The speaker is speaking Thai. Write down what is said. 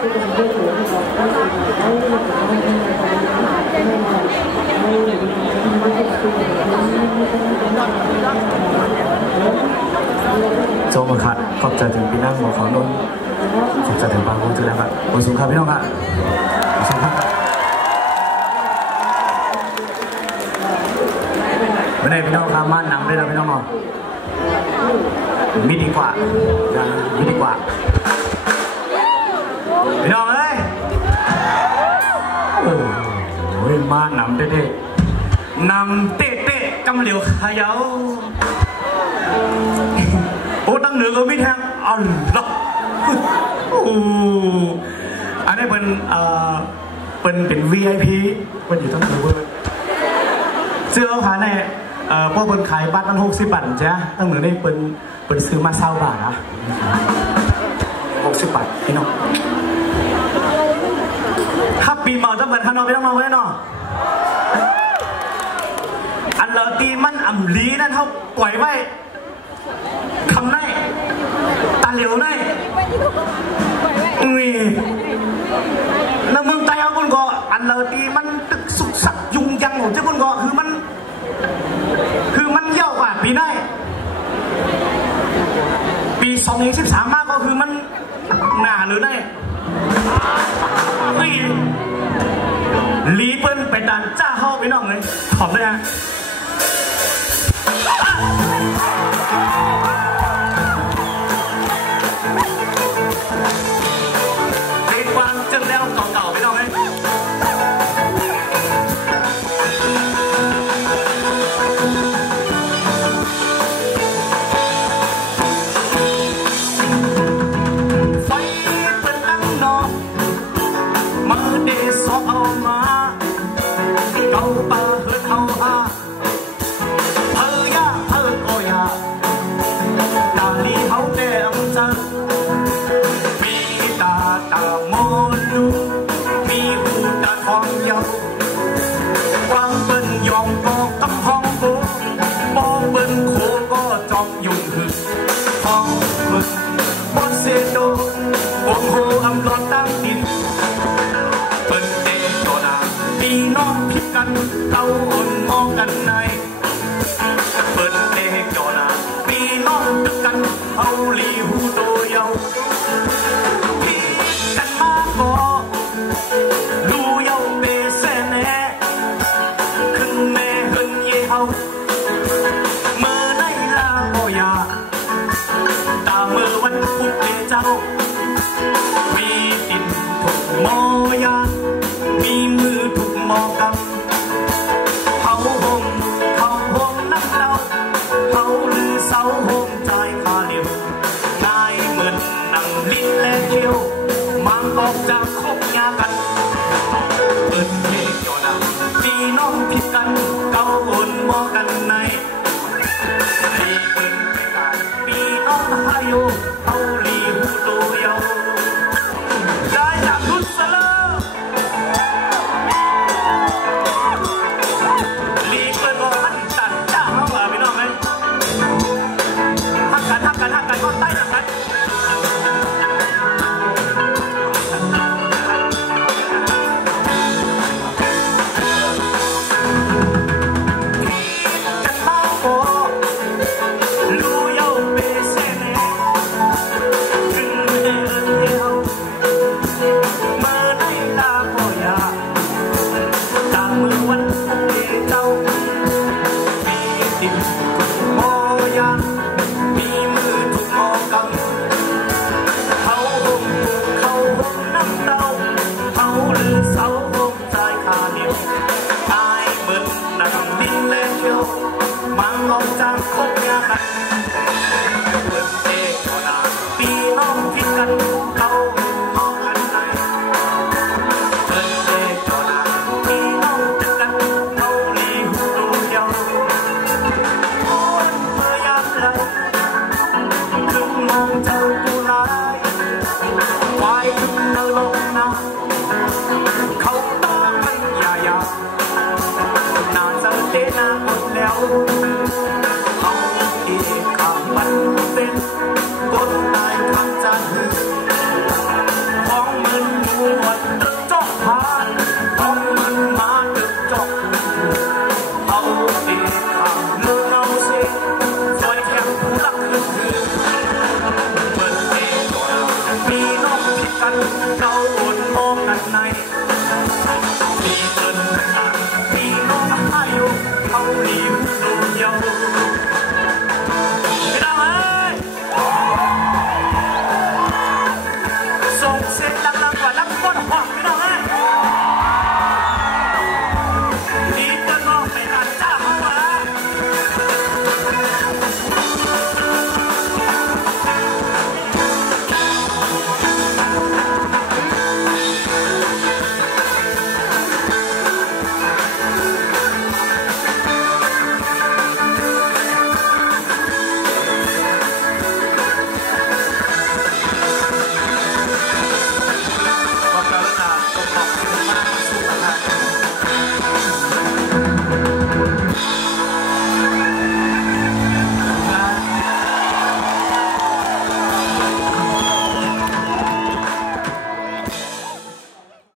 โจมขัดขอบใจถึงพี่นั่งหมอขอนนขอบใจถึงบางคนจุดแล้วครับขอบคุณครับพี่น้องครับขอบคุณครับไม่ได้พี่น้องครับม่านนำได้แล้วพี่น้องเนาะมีดีกว่ามีดีกว่าพี่น้องเอ้ยโอ้ยม่านนำได้นำเตะกำเหลียวขยาวโอ้ตั้งเหนือก็ไม่แทงอ๋อหรอโอ้อันนี้เป็น VIP มันอยู่ตั้งเหนือเว้ยเสื้อผ้าเนี่ยพวกเป็นขายบัตรมัน60 บาทจ้ะตั้งเหนือนี่เป็นซื้อมา20 บาทนะ60 บาทพี่น้องถ้าปีใหม่ต้องเป็นขนมพี่น้องไว้เนาะอันเราตีมันอ่ำลีนั่นเขาปล่อยไว้คำไหนตาเหลียวไหนอุ้ยแล้วมึงตายเอาคนก็อันเราตีมันตึกสุกสักยุงยังของเจ้าคนก็คือมันเย่ากว่าปีไหนปี2013มากก็คือมันหนาหรือไงเฮ้ยลีเปิ้ลไปดันจ้าเข้าไปน้องเลยขอบเลยฮะเพลงวางเจอแล้วเก่าๆไปน้องเลยไฟเป็นตั้งนอนมาเดซอกเอามาเก่าป่าเฮือนเฮาอาเฮยาเฮก็ยาตาลีเฮาแดมจังมีตาโมนุมีหูตาทองยาววางเปิ้นยองก็กำห้องโบมองเปิ้นโคก็จอมยุ่งหึห้องหึบนเซโดโอ้โหอำรอดตั้งดินเปิ้นเตะโดนาปีน้องพิกันเต้าอ่อนมองกันในเปิ้นเตะโดนาปีน้องตึกกันเอาลีหูโตเยาพี่กันมาบ่ลูเยาเปเสแน่ขึ้นแม่เฮินเยเฮาเมื่อในลาบ่ยาตาเมื่อวันพุธเจ้ามีติดถูกมอยามีมือถูกมอกันเขาห่มน้ำเต้าเขาลือเสาห่มใจคาเดียวนายเหมือนนั่งลิ้นและเที่ยวมังออกจากคบยากันเปิดเพลงจอดพี่น้องผิดกันเก้าอ่อนมอกันในพี่เปิดไปกันพี่น้องหายโยเอาลีหูโตเยาได้จากทุสเลอลีเปิดบอกมันตัดจ้าเข้ามาพี่น้องไหมหักกันก็ใต้หักกันกันมาโกลูเยาเปเซเน กันเราอดมองกันในมีเงินตัดมีน้องอายุเขาดีดูเยาไม่ได้ส่งเสีย